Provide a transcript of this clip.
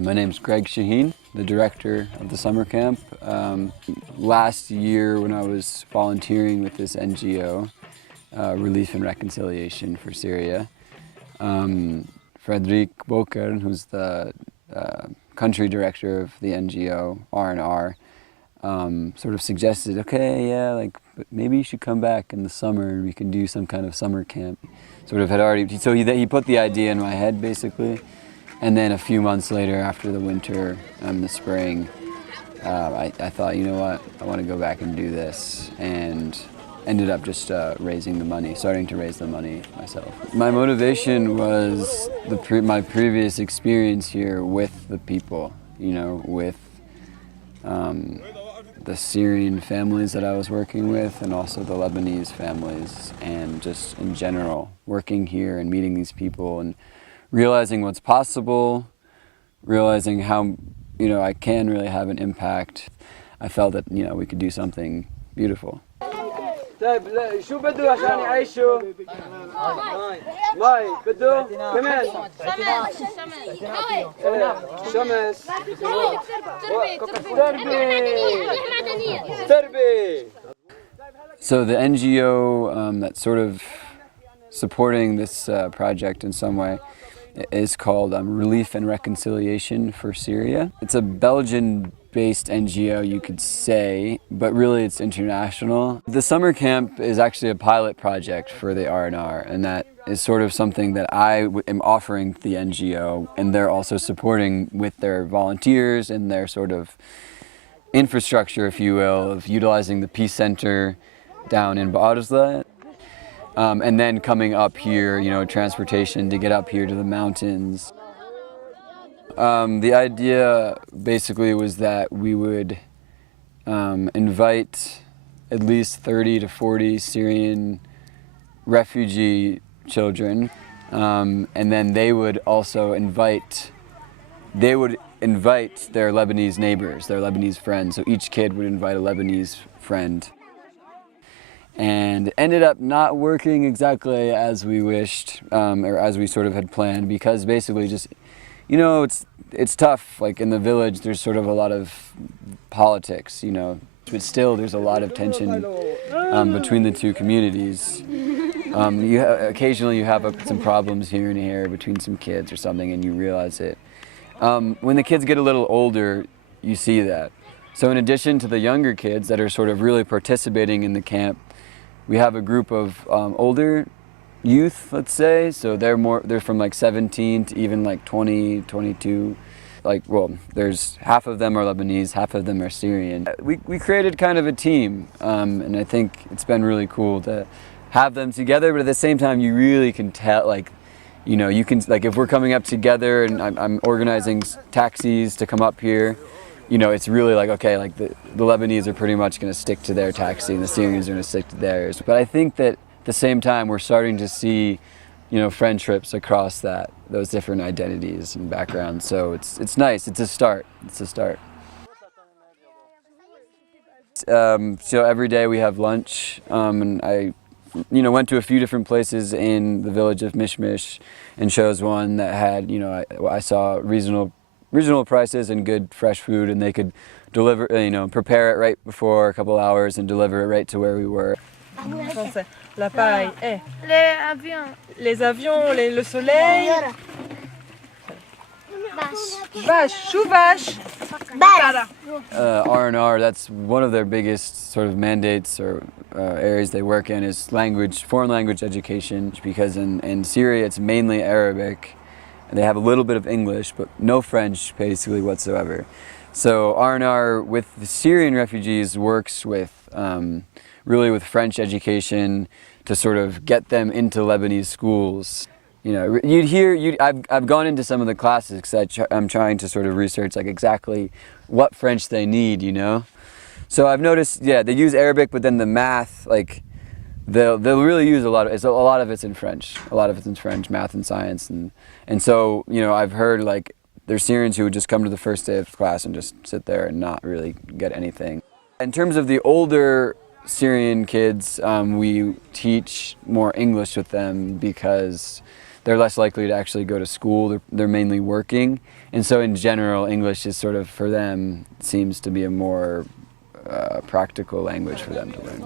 My name's Greg Shaheen, the director of the summer camp. Last year when I was volunteering with this NGO, Relief and Reconciliation for Syria, Fredrik Boker, who's the country director of the NGO, R&R, sort of suggested, okay, yeah, like, but maybe you should come back in the summer and we can do some kind of summer camp. Sort of had already, so he put the idea in my head basically, and then a few months later after the winter and the spring, I thought, you know what, I want to go back and do this, and ended up just raising the money, starting to raise the money myself. My motivation was my previous experience here with the people, you know, with the Syrian families that I was working with, and also the Lebanese families, and just in general, working here and meeting these people and realizing what's possible, realizing how, you know, I can really have an impact. I felt that, you know, we could do something beautiful. طيب شو بده عشان يعيشوا؟ مي بده كمان شمس تربية. So the NGO that's sort of supporting this project in some way is called Relief and Reconciliation for Syria. It's a Belgian-based NGO, you could say, but really it's international. The summer camp is actually a pilot project for the R&R, and that is sort of something that I am offering to the NGO, and they're also supporting with their volunteers and their sort of infrastructure, if you will, of utilizing the Peace Center down in Baarzla. And then coming up here, you know, transportation to get up here to the mountains. The idea basically was that we would invite at least 30 to 40 Syrian refugee children, and then they would also invite their Lebanese neighbors, their Lebanese friends. So each kid would invite a Lebanese friend. And it ended up not working exactly as we wished, or as we sort of had planned, because basically just, you know, it's tough. Like in the village, there's sort of a lot of politics, you know, but still there's a lot of tension between the two communities. Occasionally you have some problems here and here between some kids or something, and you realize it. When the kids get a little older, you see that. So in addition to the younger kids that are sort of really participating in the camp, we have a group of older youth, let's say, so they're from like 17 to even like 20, 22. Like, well, there's half of them are Lebanese, half of them are Syrian. We created kind of a team, and I think it's been really cool to have them together, but at the same time you really can tell, like, you know, you can, like, if we're coming up together and I'm organizing taxis to come up here, you know, it's really like, okay, like the Lebanese are pretty much going to stick to their taxi and the Syrians are going to stick to theirs. But I think that at the same time, we're starting to see, you know, friendships across those different identities and backgrounds. So it's nice. It's a start. It's a start. So every day we have lunch, and I, you know, went to a few different places in the village of Mishmish and chose one that had, you know, I saw reasonable prices and good fresh food, and they could deliver, you know, prepare it right before a couple hours and deliver it right to where we were. La paille, les avions, le soleil. Vache, chou vache. R&R, that's one of their biggest sort of mandates or areas they work in is foreign language education, because in Syria it's mainly Arabic. They have a little bit of English, but no French basically whatsoever. So R&R with the Syrian refugees works with really with French education to sort of get them into Lebanese schools. You know, I've gone into some of the classes because I'm trying to sort of research like exactly what French they need, you know. So I've noticed, yeah, they use Arabic, but then the math, like, they'll really use a lot of it's in French. A lot of it's in French, math and science, and so, you know, I've heard like there's Syrians who would just come to the first day of class and just sit there and not really get anything. In terms of the older Syrian kids, we teach more English with them because they're less likely to actually go to school. They're mainly working, and so in general, English is sort of for them seems to be a more practical language for them to learn.